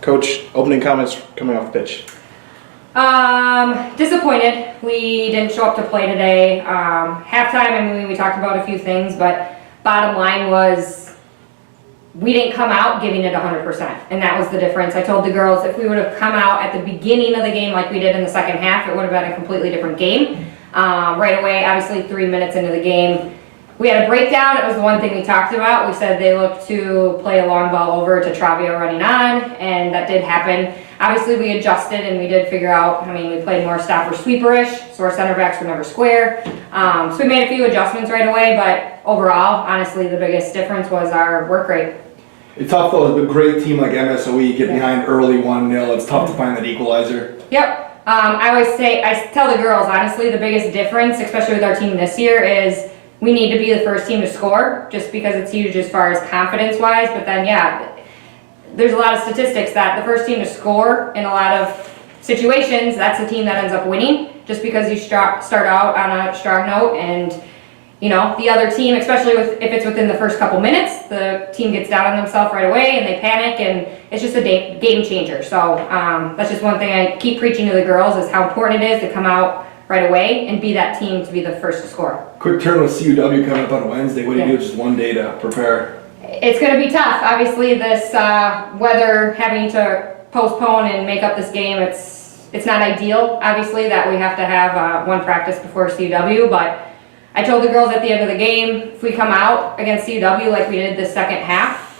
Coach, opening comments coming off the pitch. Disappointed. We didn't show up to play today. Halftime, I mean, we talked about a few things, but bottom line was we didn't come out giving it 100%, and that was the difference. I told the girls if we would have come out at the beginning of the game like we did in the second half, it would have been a completely different game. Right away, obviously 3 minutes into the game, we had a breakdown. It was the one thing we talked about. We said they looked to play a long ball over to Travia running on, and that did happen. Obviously, we adjusted and we did figure out, I mean, we played more stopper sweeperish, so our center backs were never square. So we made a few adjustments right away, but overall, honestly, the biggest difference was our work rate. It's tough though, as a great team like MSOE, get behind early 1-0, it's tough to find that equalizer. Yep. I always say, I tell the girls, honestly, the biggest difference, especially with our team this year, is we need to be the first team to score, just because it's huge as far as confidence-wise, but then, yeah, there's a lot of statistics that the first team to score in a lot of situations, that's the team that ends up winning, just because you start out on a strong note, and you know, the other team, especially if it's within the first couple minutes, the team gets down on themselves right away and they panic, and it's just a game changer. So that's just one thing I keep preaching to the girls, is how important it is to come out right away and be that team to be the first to score. Quick turn with CUW coming up on Wednesday. What do you do just one day to prepare? It's going to be tough. Obviously, this weather, having to postpone and make up this game, it's not ideal, obviously, that we have to have one practice before CUW, but I told the girls at the end of the game, if we come out against CUW like we did this second half,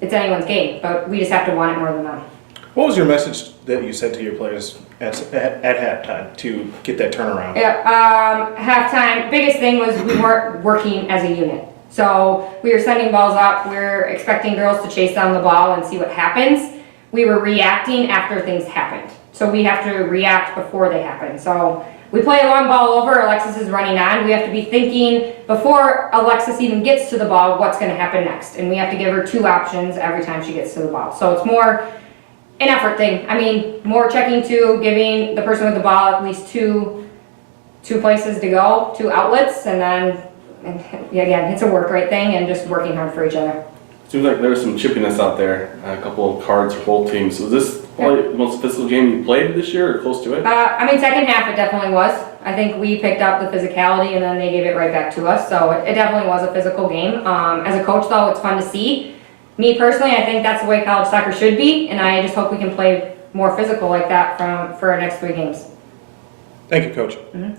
it's anyone's game, but we just have to want it more than them. What was your message that you said to your players at halftime to get that turnaround? Yeah, halftime, biggest thing was we weren't working as a unit. So we were sending balls up, we were expecting girls to chase down the ball and see what happens. We were reacting after things happened. So we have to react before they happen. So we play a long ball over, Alexis is running on. We have to be thinking before Alexis even gets to the ball, what's going to happen next. And we have to give her 2 options every time she gets to the ball. So it's more an effort thing. I mean, more checking to giving the person with the ball at least two places to go, 2 outlets, and then, again, it's a work rate thing and just working hard for each other. Seems like there was some chippiness out there, a couple of cards for both teams. Was this probably the most physical game you played this year, or close to it? I mean, second half it definitely was. I think we picked up the physicality and then they gave it right back to us. So it definitely was a physical game. As a coach, though, it's fun to see. Me personally, I think that's the way college soccer should be, and I just hope we can play more physical like that for our next 3 games. Thank you, Coach. Mm-hmm.